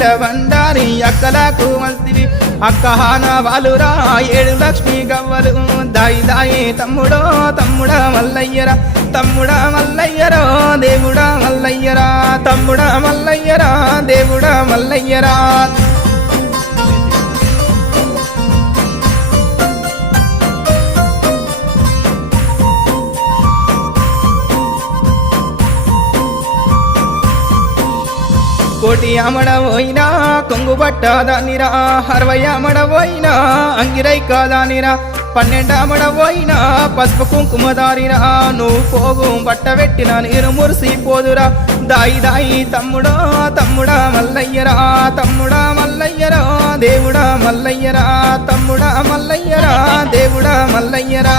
అఖిల బండారి అక్కలకు మస్తివి అక్కహాన వాలురా 7 లక్ష్మి గవ్వలు దాయి దాయి తమ్ముడో తమ్ముడా మల్లయ్యరా తమ్ముడా మల్లయ్యరా దేవుడా మల్లయ్యరా తమ్ముడా మల్లయ్యరా దేవుడా మల్లయ్యరా కోటి అమడవోయినా కొంగు పట్టదానిరా 60 అమడవోయినా అంగిరై కాదానిరా 12 అమడవోయినా పసుపు కుంకుమదారిరా నువ్వు పోగు బట్ట పెట్టిన నీరు మురిసిపోదురా దాయి దాయి తమ్ముడో తమ్ముడా మల్లయ్యరా తమ్ముడా మల్లయ్యరా దేవుడా మల్లయ్యరా తమ్ముడా మల్లయ్యరా దేవుడా మల్లయ్యరా